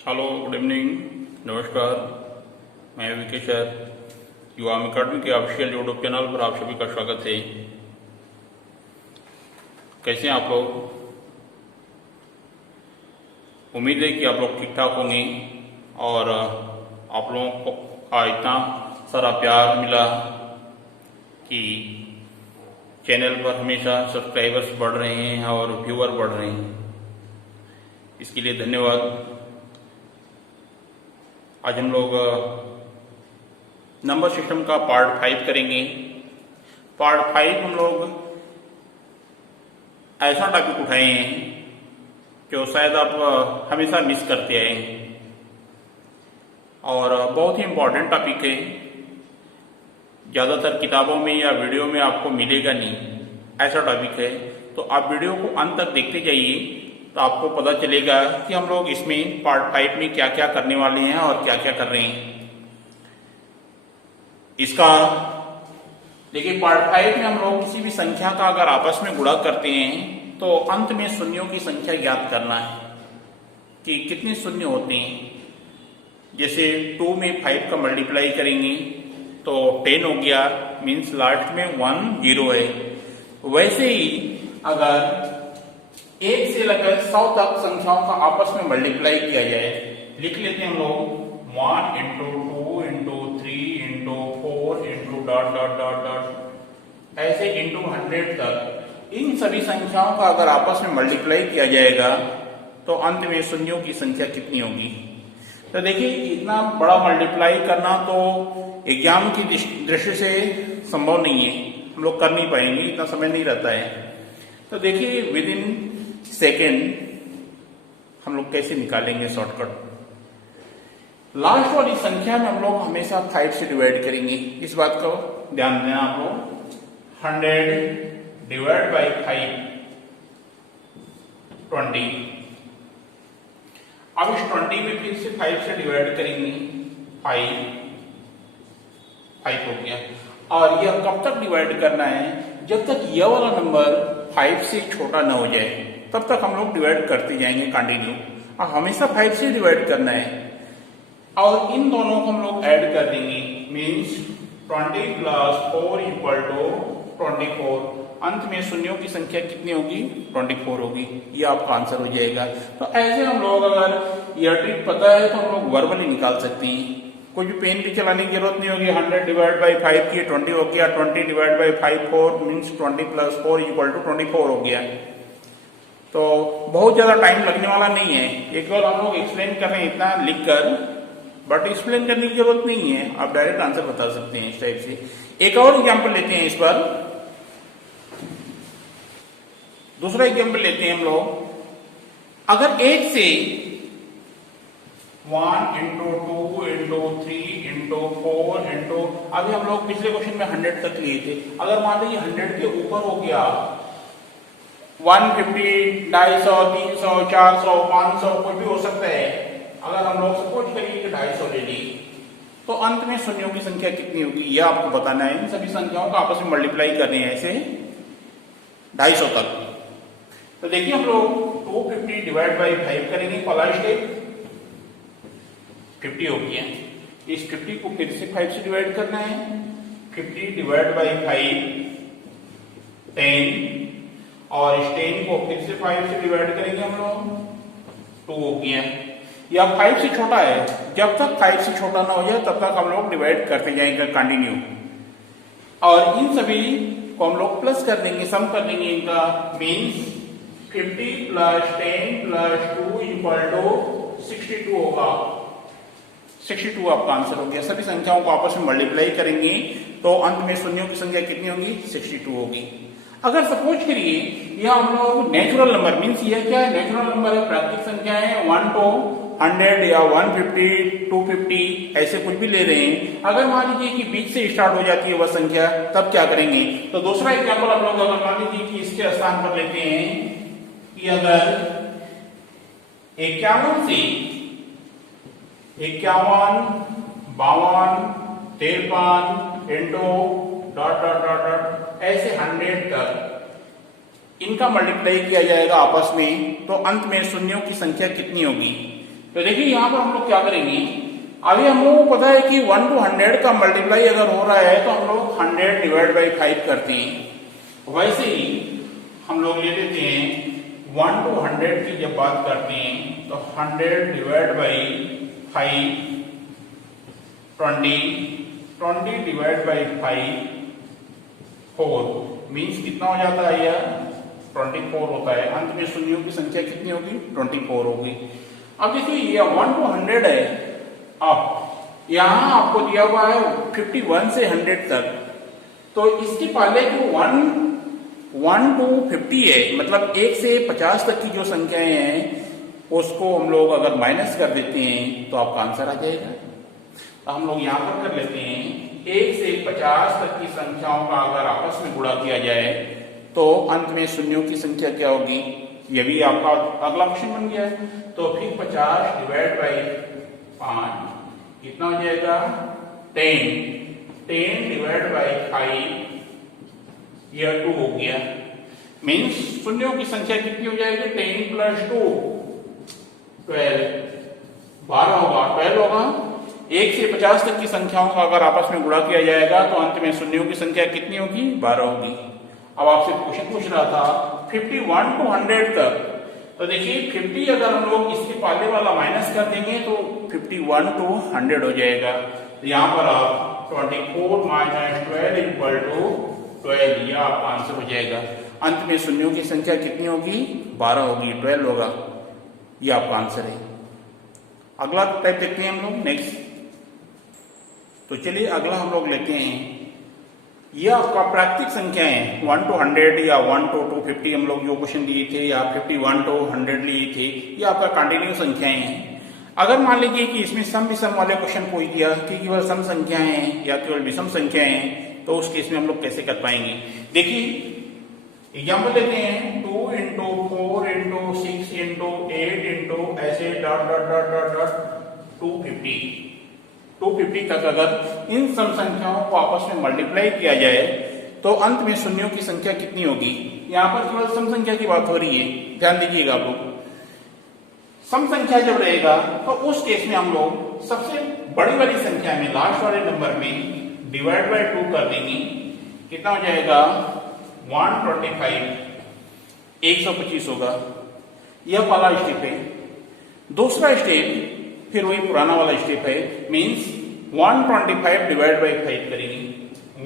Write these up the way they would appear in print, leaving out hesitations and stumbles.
Hello, good evening, नमस्कार। मैं Vikesh sir, युवा अकेडमी के ऑफिशियल यूट्यूब चैनल पर आप सभी का स्वागत है। कैसे हैं आप लोग? उम्मीद है कि आप लोग ठीक ठाक होंगे और आप लोगों को का इतना सारा प्यार मिला कि चैनल पर हमेशा सब्सक्राइबर्स बढ़ रहे हैं और व्यूअर बढ़ रहे हैं। इसके लिए धन्यवाद। आज हम लोग नंबर सिस्टम का पार्ट 5 करेंगे। पार्ट 5 हम लोग ऐसा टॉपिक उठाए हैं जो शायद आप हमेशा मिस करते आए हैं और बहुत ही इम्पोर्टेंट टॉपिक है। ज़्यादातर किताबों में या वीडियो में आपको मिलेगा नहीं, ऐसा टॉपिक है। तो आप वीडियो को अंत तक देखते जाइए तो आपको पता चलेगा कि हम लोग इसमें पार्ट 5 में क्या क्या करने वाले हैं और क्या क्या कर रहे हैं। इसका देखिए, पार्ट 5 में हम लोग किसी भी संख्या का अगर आपस में गुणा करते हैं तो अंत में शून्यों की संख्या ज्ञात करना है कि कितने शून्य होते हैं। जैसे 2 में 5 का मल्टीप्लाई करेंगे तो 10 हो गया, मीन्स लास्ट में 1 0 है। वैसे ही अगर 1 से लेकर 100 तक संख्याओं का आपस में मल्टीप्लाई किया जाए, लिख लेते हैं हम लोग 1 into 2 into 3 into 4 into dot dot dot dot ऐसे इंटू 100 तक। इन सभी संख्याओं का अगर आपस में मल्टीप्लाई किया जाएगा तो अंत में शून्यों की संख्या कितनी होगी। तो देखिए, इतना बड़ा मल्टीप्लाई करना तो एग्जाम की दृष्टि से संभव नहीं है, हम लोग कर नहीं पाएंगे, इतना समय नहीं रहता है। तो देखिए, विद इन सेकेंड हम लोग कैसे निकालेंगे शॉर्टकट। लास्ट वाली संख्या में हम लोग हमेशा 5 से डिवाइड करेंगे, इस बात को ध्यान देना आप लोग। 100 डिवाइड बाई 5 20। अब इस 20 में फिर से 5 से डिवाइड करेंगे, 5 हो गया। और यह कब तक डिवाइड करना है? जब तक यह वाला नंबर 5 से छोटा ना हो जाए तब तक हम लोग डिवाइड करते जाएंगे कंटिन्यू, और हमेशा 5 से डिवाइड करना है। और इन दोनों को हम लोग ऐड कर देंगे, मीन्स 20 प्लस 4 इक्वल टू 24। अंत में शून्यों की संख्या कितनी होगी? 24 होगी। ये आपका आंसर हो जाएगा। तो ऐसे हम लोग, अगर यह ट्रिक पता है तो हम लोग वर्बली निकाल सकते हैं। कोई भी पेन भी चलाने की जरूरत नहीं होगी। 100 डिवाइड बाई 5 की 20 हो गया, 20 divide by 5 4, means 20 plus 4 equal to 24 हो गया। तो बहुत ज्यादा टाइम लगने वाला नहीं है। एक बार हम लोग एक्सप्लेन कर रहे हैं इतना लिखकर, बट एक्सप्लेन करने की जरूरत नहीं है, आप डायरेक्ट आंसर बता सकते हैं इस टाइप से। एक और एग्जांपल लेते हैं इस पर, दूसरा एग्जांपल लेते हैं हम लोग। अगर 1 से 1 इंटू 2 इंटू 3 इंटू 4 इंटू, अभी हम लोग पिछले क्वेश्चन में 100 तक लिए थे। अगर मान लीजिए 100 के ऊपर हो गया, 150, 250, 300, 400, 500 कोई भी हो सकता है। अगर हम लोग सपोज करिए कि 250 ले ली तो अंत में शून्यों की संख्या कितनी होगी यह आपको बताना है। इन सभी संख्याओं को आपस में मल्टीप्लाई करने हैं ऐसे 250 तक। तो देखिए, हम लोग 250 डिवाइड बाई 5 करेंगे, पहला स्टेप 50 हो गया। इस 50 को फिर से 5 से डिवाइड करना है। 50 डिवाइड बाई 5 10, और इस 10 को फिर से 5 से डिवाइड करेंगे हम लोग, 2 हो गया। यह 5 से छोटा है, जब तक 5 से छोटा ना हो जाए तब तक हम लोग डिवाइड करते जाएंगे कंटिन्यू। और इन सभी को हम लोग प्लस कर देंगे, सम कर देंगे इनका, means 50 plus 10 plus 2 equal to 62 होगा। 62 आपका आंसर हो गया। सभी संख्याओं को आपस में मल्टीप्लाई करेंगे तो अंत में शून्यों की संख्या कितनी होगी? 62 होगी। अगर सपोज करिए यह हम लोग नेचुरल नंबर, मीन्स यह क्या है? नेचुरल नंबर है, प्राकृतिक संख्या है। 1 to 100 या 150, 250 ऐसे कुछ भी ले रहे हैं। अगर मान लीजिए कि बीच से स्टार्ट हो जाती है वह संख्या, तब क्या करेंगे? तो दूसरा एग्जाम्पल हम लोग अगर मान लीजिए कि इसके स्थान पर लेते हैं कि अगर 51 से 51, 52, 53 into dot dot dot dot ऐसे 100 तक इनका मल्टीप्लाई किया जाएगा आपस में, तो अंत में शून्यों की संख्या कितनी होगी? तो देखिए यहां पर हम लोग क्या करेंगे, अभी हम लोगों को पता है कि 1 to 100 का मल्टीप्लाई अगर हो रहा है तो हम लोग 100 डिवाइड बाई 5 करते हैं। वैसे ही हम लोग ले लेते हैं 1 to 100 की जब बात करते हैं तो 100 divide by 5 20 divide by 5 4 means कितना हो जाता है यह 24 होता है। अंत में शून्यों की संख्या कितनी होगी 24 होगी। अब देखिए ये 1 to 100 है, अब यहां आपको दिया हुआ है 51 से 100 तक, तो इसके पहले जो 1 to 50 है, मतलब 1 से 50 तक की जो संख्याएं हैं उसको हम लोग अगर माइनस कर देते हैं तो आपका आंसर आ जाएगा। तो हम लोग यहां पर कर लेते हैं 1 से 50 तक की संख्याओं का अगर आपस में गुणा किया जाए तो अंत में शून्यों की संख्या क्या होगी, ये भी आपका अगला क्वेश्चन बन गया है। तो फिर 50 डिवाइड बाई 5 कितना हो जाएगा 10 डिवाइड बाई 5 यह 2 हो गया। मीन्स शून्यों की संख्या कितनी हो जाएगी 10 प्लस 2 12 12 होगा, 12 होगा। 1 से 50 तक की संख्याओं का अगर आपस में गुणा किया जाएगा तो अंत में शून्यों की संख्या कितनी होगी 12 होगी। अब आपसे क्वेश्चन पूछ रहा था 51 to 100 तक, तो देखिए 50 अगर हम लोग इसके पहले वाला माइनस कर देंगे तो 51 to 100 हो जाएगा। तो यहाँ पर आप 24 माइनस 12 इक्वल टू 12 यह आपका आंसर हो जाएगा। अंत में शून्यों की संख्या कितनी होगी 12 होगी, 12 होगा, यह आपका आंसर है। अगला टाइप देखते हैं हम लोग नेक्स्ट। तो चलिए अगला हम लोग लेते हैं, यह आपका प्राकृतिक संख्याएं 1 to 100 या 1 to 250 हम लोग जो क्वेश्चन लिए थे या 51 to 100 लिए थे, ये आपका कंटिन्यू संख्याएं हैं। अगर मान लीजिए कि इसमें सम विषम वाले क्वेश्चन पूछ दिया कि केवल सम संख्याएं हैं या केवल विषम संख्याएं हैं, तो उस केस में हम लोग कैसे कर पाएंगे। देखिए एग्जाम्पल लेते हैं 2 into 4 into 6 into 8 into ऐसे dot dot dot dot dot 250 तक अगर इन सम संख्याओं को आपस में मल्टीप्लाई किया जाए तो अंत में शून्यों की संख्या कितनी होगी। यहां पर केवल सम संख्या की बात हो रही है, ध्यान दीजिएगा आप लोग। सम संख्या जब रहेगा तो उस केस में हम लोग सबसे बड़ी वाली संख्या में लास्ट वाले नंबर में डिवाइड बाय 2 कर देंगे, कितना हो जाएगा 125 125 होगा। यह पहला स्टेप है। दूसरा स्टेप फिर वही पुराना वाला स्टेप है, मींस 125 डिवाइड बाई 5 करेंगे।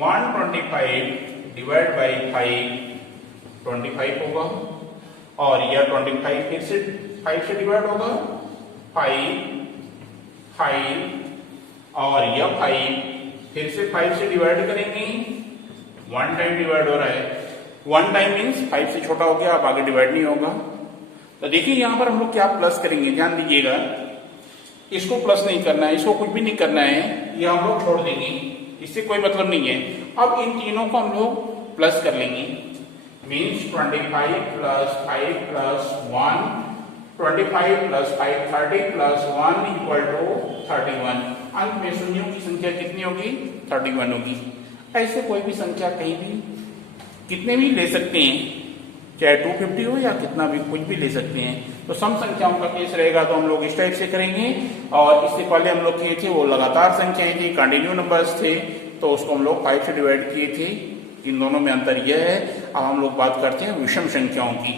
125 डिवाइड बाई 5 25 होगा, और यह 25 फिर से 5 से डिवाइड होगा 5 और यह 5 फिर से 5 से डिवाइड करेंगे, 1 टाइम डिवाइड हो रहा है। 1 टाइम मीन्स 5 से छोटा हो गया, अब आगे डिवाइड नहीं होगा। तो देखिए यहां पर हम लोग क्या प्लस करेंगे, ध्यान दीजिएगा। इसको प्लस नहीं करना है, इसको कुछ भी नहीं करना है, ये हम लोग छोड़ देंगे, इससे कोई मतलब नहीं है। अब इन तीनों को हम लोग प्लस कर लेंगे, means 25 plus 5 plus 1 25 plus 5 30 plus 1 equal to 31। अंत में शून्यों की संख्या कितनी होगी 31 होगी। ऐसे कोई भी संख्या कहीं भी कितने भी ले सकते हैं, चाहे 250 हो या कितना भी कुछ भी ले सकते हैं। तो सम संख्याओं का केस रहेगा तो हम लोग इस टाइप से करेंगे, और इससे पहले हम लोग किए थे वो लगातार संख्याएं थी, कंटिन्यू नंबर्स थे, तो उसको हम लोग 5 से डिवाइड किए थे। इन दोनों में अंतर यह है। अब हम लोग बात करते हैं विषम संख्याओं की।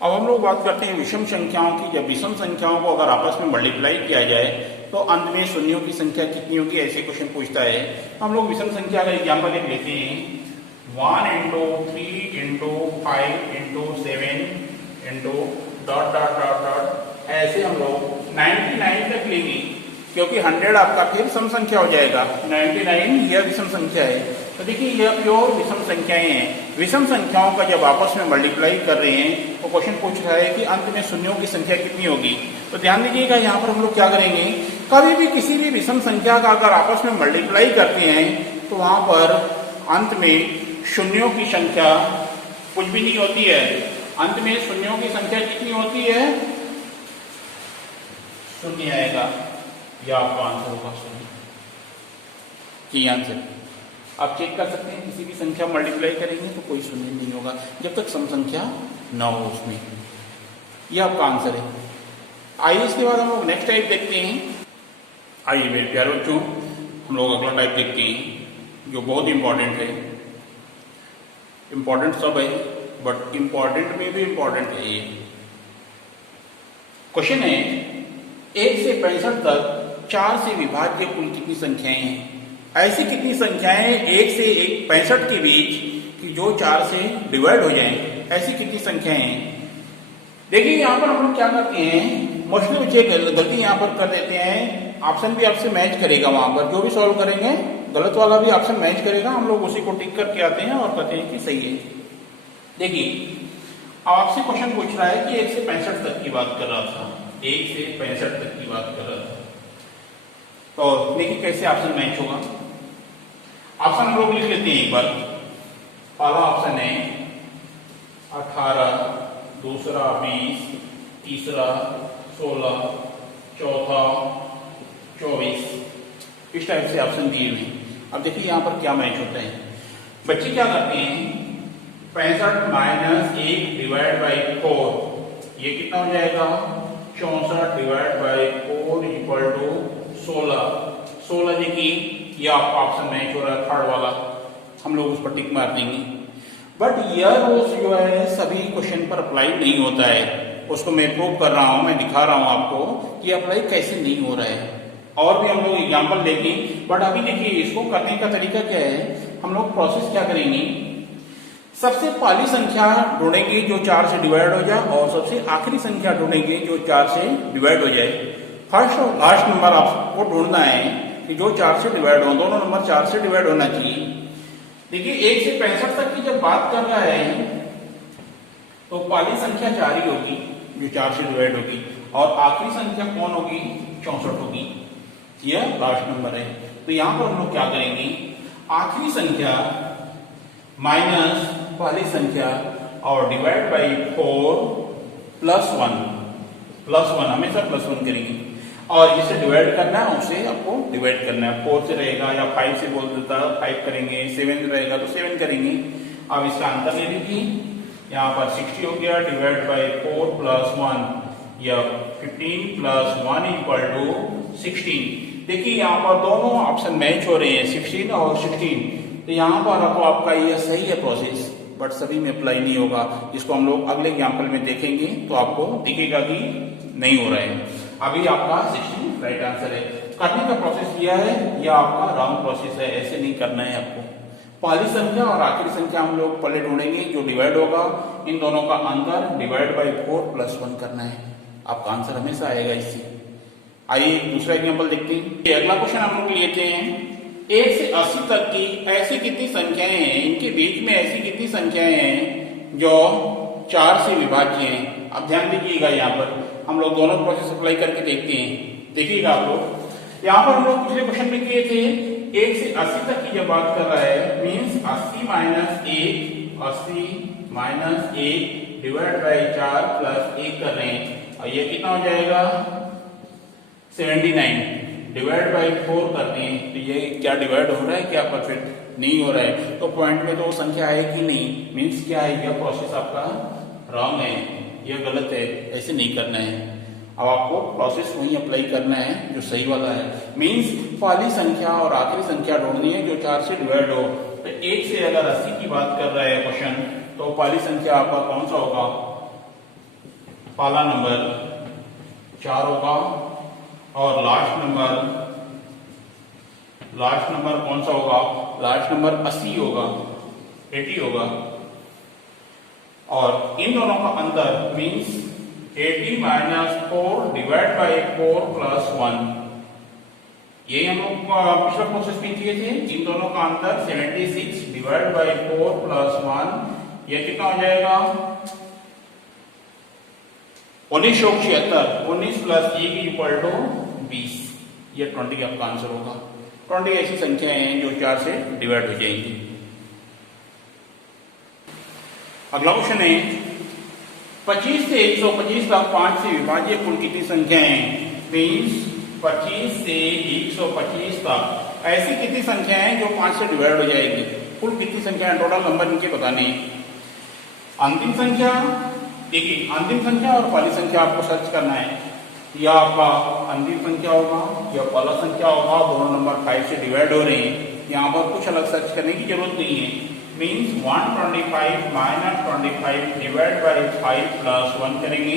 अब हम लोग बात करते हैं विषम संख्याओं की। जब विषम संख्याओं को अगर आपस में मल्टीप्लाई किया जाए तो अंत में शून्यों की संख्या कितनी होगी, ऐसे क्वेश्चन पूछता है। हम लोग विषम संख्या का एग्जाम्पल एक लेते हैं, 1 into 3 into 5 into 7 into dot dot dot dot ऐसे हम लोग 99 तक लेंगे, क्योंकि 100 आपका फिर सम संख्या हो जाएगा, 99 यह विषम संख्या है। तो देखिए यह प्योर विषम संख्याएं हैं। विषम संख्याओं का जब आपस में मल्टीप्लाई कर रहे हैं तो क्वेश्चन पूछ रहा है कि अंत में शून्यों की संख्या कितनी होगी। तो ध्यान दीजिएगा, यहाँ पर हम लोग क्या करेंगे, कभी भी किसी भी विषम संख्या का अगर आपस में मल्टीप्लाई करते हैं तो वहां पर अंत में शून्यों की संख्या कुछ भी नहीं होती है। अंत में शून्यों की संख्या कितनी होती है, शून्य आएगा। यह आपका आंसर होगा शून्य। की आंसर आप चेक कर सकते हैं, किसी भी संख्या मल्टीप्लाई करेंगे तो कोई शून्य नहीं होगा जब तक सम संख्या न हो उसमें। यह आपका आंसर है। आइए इसके बाद हम लोग नेक्स्ट टाइप देखते हैं। आइए मेरे प्यारे बच्चों, हम लोग अगला टाइप देखते हैं जो बहुत इंपॉर्टेंट है। इंपॉर्टेंट सब है बट इंपॉर्टेंट में भी इंपॉर्टेंट है ये। क्वेश्चन है 1 से 65 तक 4 से विभाज्य कुल कितनी संख्याएं हैं? ऐसी कितनी संख्याएं 1 से 65 के बीच कि जो 4 से डिवाइड हो जाएं, ऐसी कितनी संख्याएं हैं? देखिए यहाँ पर हम लोग क्या करते हैं, मोस्टली बच्चे गलती यहाँ पर कर देते हैं। ऑप्शन भी आपसे मैच करेगा, वहां पर जो भी सॉल्व करेंगे गलत वाला भी ऑप्शन मैच करेगा, हम लोग उसी को टिक करके आते हैं और कहते हैं कि सही है। देखिए अब आपसे क्वेश्चन पूछ रहा है कि 1 से 65 तक की बात कर रहा था, 1 से 65 तक की बात कर रहा था, तो देखिए कैसे ऑप्शन मैच होगा। ऑप्शन हम लोग लिख लेते हैं एक बार। पहला ऑप्शन है 18, दूसरा 20, तीसरा 16, चौथा 24, इस टाइप से ऑप्शन दिए हुए हैं। अब देखिए यहाँ पर क्या मैच होता है। बच्चे क्या करते हैं, 65 माइनस 1 डिवाइड बाई 4, ये कितना हो जाएगा 64 डिवाइड बाई 4 इक्वल टू 16। देखिए ये आपका ऑप्शन मैच हो रहा है, थर्ड वाला, हम लोग उस पर टिक मार देंगे। बट यह रूल्स जो है सभी क्वेश्चन पर अप्लाई नहीं होता है, उसको मैं प्रूव कर रहा हूं, मैं दिखा रहा हूं आपको कि अप्लाई कैसे नहीं हो रहा है। और भी हम लोग एग्जांपल देंगे, बट अभी देखिए इसको करने का तरीका क्या है। हम लोग प्रोसेस क्या करेंगे, सबसे पहली संख्या ढूंढेंगे जो 4 से डिवाइड हो जाए और सबसे आखिरी संख्या ढूंढेंगे जो 4 से डिवाइड हो जाए। फर्स्ट और लास्ट नंबर आपको ढूंढना है कि जो 4 से डिवाइड हो, दोनों नंबर 4 से डिवाइड होना चाहिए। देखिए 1 से 65 तक की जब बात कर रहा है तो पहली संख्या 4 ही होगी जो 4 से डिवाइड होगी, और आखिरी संख्या कौन होगी 64 होगी, यह लास्ट नंबर है। तो यहां पर हम लोग क्या करेंगे, आखिरी संख्या माइनस पहली संख्या और डिवाइड बाई 4 प्लस 1 हमेशा प्लस 1 करेंगे, और जिसे डिवाइड करना है उसे आपको डिवाइड करना है। 4 से रहेगा या 5 से बोल देता है 5 करेंगे, 7 से रहेगा तो 7 करेंगे। अब इसका आंसर ले लीजिए, यहाँ पर 60 हो गया डिवाइड बाई 4 प्लस 1, या 15 प्लस 1 इक्वल टू 16। देखिए यहाँ पर दोनों ऑप्शन मैच हो रहे हैं, 16 और 16। तो यहाँ पर तो आपका यह सही है प्रोसेस, बट सभी में अप्लाई नहीं होगा। इसको हम लोग अगले एग्जाम्पल में देखेंगे तो आपको दिखेगा कि नहीं हो रहा है। अभी आपका 16 राइट आंसर है। करने का प्रोसेस किया है, यह आपका रॉन्ग प्रोसेस है, ऐसे नहीं करना है आपको। पहली संख्या और आखिरी संख्या हम लोग पहले ढूंढेंगे जो डिवाइड होगा, इन दोनों का अंतर डिवाइड बाई 4 प्लस 1 करना है, आपका आंसर हमेशा आएगा इससे। आइए दूसरा एग्जाम्पल देखते हैं। अगला क्वेश्चन हम लोग लेते हैं, 1 से 80 तक की ऐसी कितनी संख्याएं हैं, इनके बीच में ऐसी कितनी संख्याएं हैं जो 4 से विभाज्य हैं। अब ध्यान दीजिएगा, यहाँ पर हम लोग दोनों प्रोसेस अप्लाई करके देखते हैं। देखिएगा आप लोग, यहाँ पर हम लोग पिछले क्वेश्चन में किए थे 1 से 80 तक की जब बात कर रहा है, means 80 minus 1 divide by 4 plus 1 कर रहे हैं, और ये कितना हो जाएगा 79 डिवाइड बाई 4 करते हैं। तो ये क्या डिवाइड हो रहा है, क्या परफेक्ट नहीं हो रहा है, तो पॉइंट में तो संख्या आएगी नहीं, मीन्स क्या है, यह प्रोसेस आपका रॉन्ग है, यह गलत है, ऐसे नहीं करना है। अब आपको प्रोसेस वही अप्लाई करना है जो सही वाला है, मीन्स पहली संख्या और आखिरी संख्या ढूंढनी है जो 4 से डिवाइड हो। तो 1 से अगर 80 की बात कर रहा है क्वेश्चन, तो पहली संख्या आपका कौन सा होगा, पहला नंबर 4 होगा, और लास्ट नंबर कौन सा होगा, लास्ट नंबर 80 होगा, 80 होगा, और इन दोनों का अंतर means 80 minus 4 divide by 4 plus 1, ये हम लोग पिछले प्रोसेस में किए थे। इन दोनों का अंतर 76 डिवाइड बाई 4 प्लस 1, यह कितना हो जाएगा 1976, 19 प्लस 1 इक्वल टू 20, यह 20 आपका आंसर होगा। 20 ऐसी संख्याएं हैं जो 4 से डिवाइड हो जाएंगी। अगला क्वेश्चन है, 25 से 125 तक 5 से विभाज्य कुल कितनी संख्याएं हैं, मीन्स 25 से 125 तक ऐसी कितनी संख्याएं हैं जो 5 से डिवाइड हो जाएगी, कुल कितनी संख्याएं, टोटल नंबर इनके बताने। अंतिम संख्या, देखिए अंतिम संख्या और पहली संख्या आपको सर्च करना है। यह आपका अंतिम संख्या होगा, यह पहला संख्या होगा, दोनों नंबर 5 से डिवाइड हो रहे हैं। यहाँ पर कुछ अलग सर्च करने की जरूरत नहीं है। Means 125 minus 25 divide by 5 plus 1 करेंगे,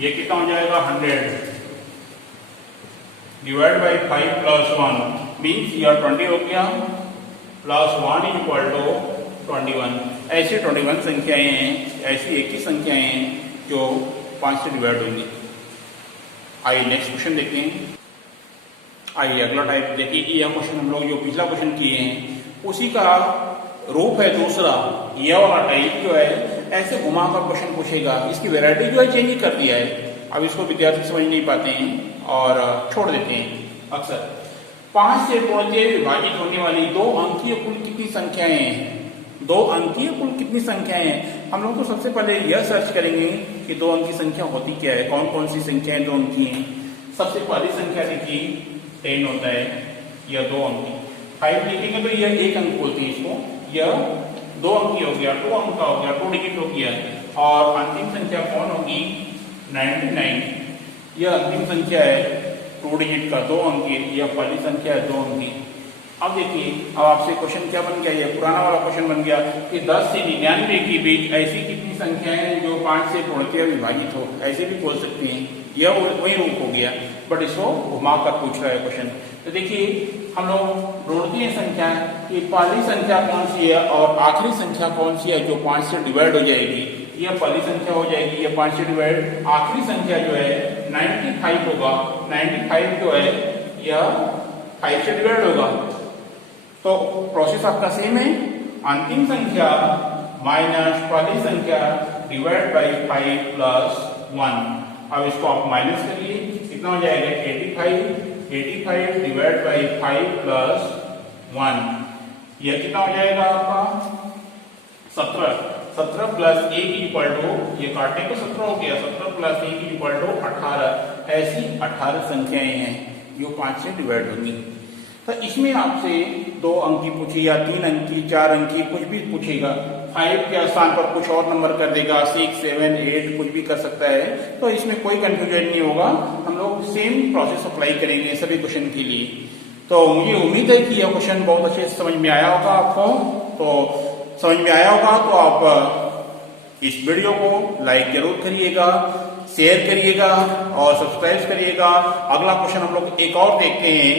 ये कितना हो जाएगा 100 डिवाइड बाई 5 प्लस 1 मीन्स यह 20 हो गया, प्लस 1 इज इक्वल टू 21। ऐसी 21 संख्याएं हैं, ऐसी एक ही संख्याएं हैं जो 5 से डिवाइड होंगी। आइए नेक्स्ट क्वेश्चन देखते हैं। आइए अगला टाइप देखिए कि यह क्वेश्चन हम लोग जो पिछला क्वेश्चन किए हैं उसी का रूप है दूसरा। यह वाला टाइप जो है ऐसे घुमाकर क्वेश्चन पूछेगा, इसकी वैरायटी जो है चेंज कर दिया है। अब इसको विद्यार्थी समझ नहीं पाते हैं और छोड़ देते हैं अक्सर। 5 से पूर्णतः विभाजित होने वाली 2 अंकीय कुल कितनी संख्याएं हैं? 2 अंकीय कुल कितनी संख्याएं हैं? हम लोग तो सबसे पहले यह सर्च करेंगे कि 2 अंकी संख्या होती क्या है, कौन कौन सी संख्याएं 2 अंकी हैं। सबसे पहली संख्या देखिए 10 होता है, यह 2 अंकी। 5 लिखेंगे तो यह 1 अंक बोलते हैं इसको, यह 2 अंकी हो गया, 2 अंक का हो गया, 2 डिजिट हो गया। और अंतिम संख्या कौन होगी? 99, यह अंतिम संख्या है 2 डिजिट का, 2 अंकी। यह पहली संख्या है 2 अंकी। अब देखिए, अब आपसे क्वेश्चन क्या बन गया? ये पुराना वाला क्वेश्चन बन गया कि 10 से 99 के बीच ऐसी कितनी संख्याएं हैं जो 5 से पूर्णतः विभाजित हो, ऐसे भी बोल सकते हैं। यह वही रूप हो गया, बट इसको घुमाकर पूछ रहा है क्वेश्चन। तो देखिए हम लोग ढूंढते हैं संख्या कि पहली संख्या कौन सी है और आखिरी संख्या कौन सी है जो 5 से डिवाइड हो जाएगी। यह पहली संख्या हो जाएगी, यह 5 से डिवाइड। आखिरी संख्या जो है 95 होगा, 95 जो है यह 5 से डिवाइड होगा। तो प्रोसेस आपका सेम है, अंतिम संख्या माइनस पहली संख्या डिवाइड बाई 5 प्लस 1। अब इसको आप माइनस करिए, कितना हो जाएगा 85 डिवाइड बाई 5 प्लस 1, यह कितना हो जाएगा आपका 17 प्लस 1 इक्वल टू, ये काटने को 17 हो गया, 17 प्लस 1 इक्वल टू 18। ऐसी 18 संख्याएं हैं जो 5 से डिवाइड होंगी। तो इसमें आपसे 2 अंकी पूछी या 3 अंकी, 4 अंकी, कुछ भी पूछेगा। 5 के स्थान पर कुछ और नंबर कर देगा, 6, 7, 8 कुछ भी कर सकता है। तो इसमें कोई कंफ्यूजन नहीं होगा, हम लोग सेम प्रोसेस अप्लाई करेंगे सभी क्वेश्चन के लिए। तो मुझे उम्मीद है कि यह क्वेश्चन बहुत अच्छे से समझ में आया होगा आपको। तो समझ में आया होगा तो आप इस वीडियो को लाइक जरूर करिएगा, शेयर करिएगा और सब्सक्राइब करिएगा। अगला क्वेश्चन हम लोग एक और देखते हैं,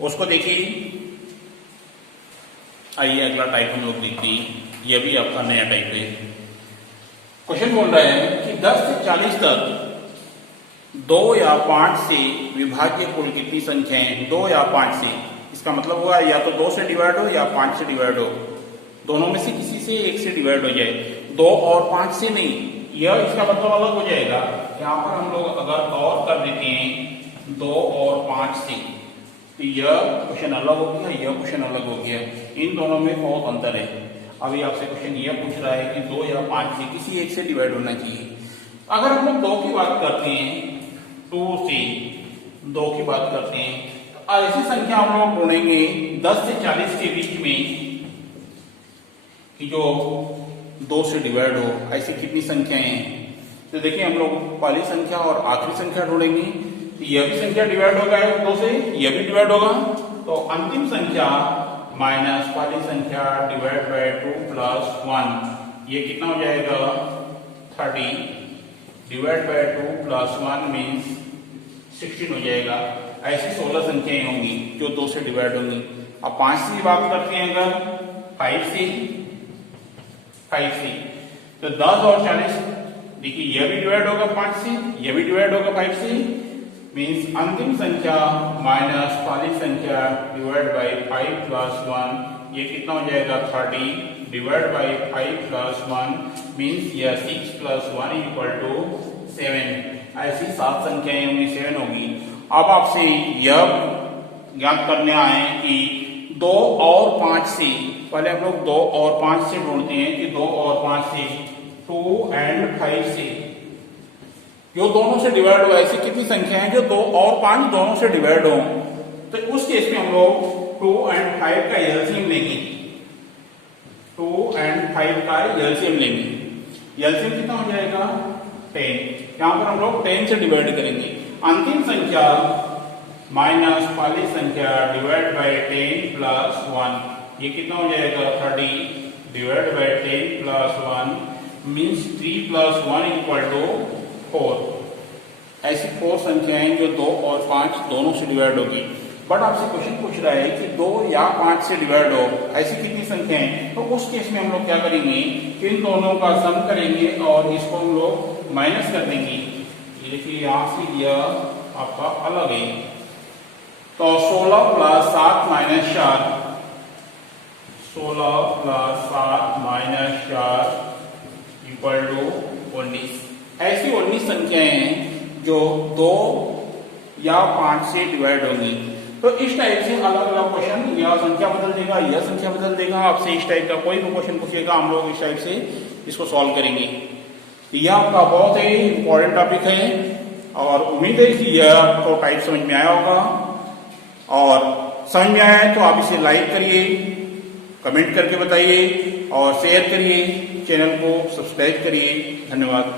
उसको देखिए। आइए अगला टाइप हम लोग देखते हैं, यह भी आपका नया टाइप है। क्वेश्चन बोल रहा है कि 10 से 40 तक 2 या 5 से विभाज्य कुल कितनी संख्याएं? 2 या 5 से, इसका मतलब हुआ या तो 2 से डिवाइड हो या 5 से डिवाइड हो, दोनों में से किसी से एक से डिवाइड हो जाए, 2 और 5 से नहीं। यह इसका मतलब अलग हो जाएगा। यहाँ पर हम लोग अगर और कर देते हैं 2 और 5 से, तो यह क्वेश्चन अलग हो गया, यह क्वेश्चन अलग हो गया, इन दोनों में बहुत अंतर है। अभी आपसे क्वेश्चन यह पूछ रहा है कि 2 या 5 से किसी एक से डिवाइड होना चाहिए। अगर हम लोग 2 की बात करते हैं, 2 से 2 की बात करते हैं, तो ऐसी संख्या हम लोग ढूंढेंगे 10 से 40 के बीच में कि जो 2 से डिवाइड हो, ऐसी कितनी संख्याएं हैं। तो देखिए हम लोग पहली संख्या और आखिरी संख्या ढूंढेंगे। यह भी संख्या डिवाइड होगा 2 से, यह भी डिवाइड होगा। तो अंतिम संख्या माइनस पहली संख्या डिवाइड बाय 2 प्लस 1, ये कितना हो जाएगा 30 डिवाइड बाय 2 प्लस 1 मीन्स 16 हो जाएगा। ऐसी 16 संख्याएं होंगी जो 2 से डिवाइड होंगी। अब 5 से बात करते हैं, अगर 5 से तो 10 और 40, देखिए यह भी डिवाइड होगा 5 से, यह भी डिवाइड होगा 5 से, मीन्स अंतिम संख्या माइनस पहली संख्या डिवाइड बाई 5 प्लस 1, ये कितना हो जाएगा 30 डिवाइड बाई 5 प्लस 1 मीन्स यह 6 प्लस 1 इक्वल टू 7। ऐसी 7 संख्याएं होंगी, 7 होगी। अब आपसे यह ज्ञात करने आए कि 2 और 5 से, पहले हम लोग 2 और 5 से ढूंढते हैं कि 2 और 5 से, 2 एंड 5 से जो दोनों से डिवाइड हो, ऐसी कितनी संख्या है जो 2 और 5 दोनों से डिवाइड हो। तो उस केस में हम लोग 2 एंड 5 का एलसीएम लेंगे, 2 एंड 5 का एलसीएम लेंगे। एलसीएम कितना हो जाएगा 10। यहाँ पर हम लोग 10 से डिवाइड करेंगे। अंतिम संख्या माइनस पहली संख्या डिवाइड बाय 10 प्लस 1, ये कितना हो जाएगा 30 divide by 10 plus 1 means 3 plus 1 equal to 4। ऐसी 4 संख्याएं जो 2 और 5 दोनों से डिवाइड होगी। बट आपसे क्वेश्चन पूछ रहा है कि 2 या 5 से डिवाइड हो, ऐसी कितनी संख्याएं, तो उस केस में हम लोग क्या करेंगे कि इन दोनों का सम करेंगे और इसको हम लोग माइनस कर देंगे। ये देखिए यहां से यह आपका अलग है, तो 16 plus 7 minus 4, 16 plus 7 minus 4 equal to 19। ऐसी 19 संख्याएं जो 2 या 5 से डिवाइड होंगी। तो इस टाइप से अलग अलग क्वेश्चन, यह संख्या बदल देगा, यह संख्या बदल देगा, आपसे इस टाइप का कोई भी क्वेश्चन पूछेगा हम लोग इस टाइप से इसको सॉल्व करेंगे। यह आपका बहुत ही इंपॉर्टेंट टॉपिक है और उम्मीद है कि यह आपको टाइप समझ में आया होगा, और समझ में आया है तो आप इसे लाइक करिए, कमेंट करके बताइए और शेयर करिए, चैनल को सब्सक्राइब करिए। धन्यवाद।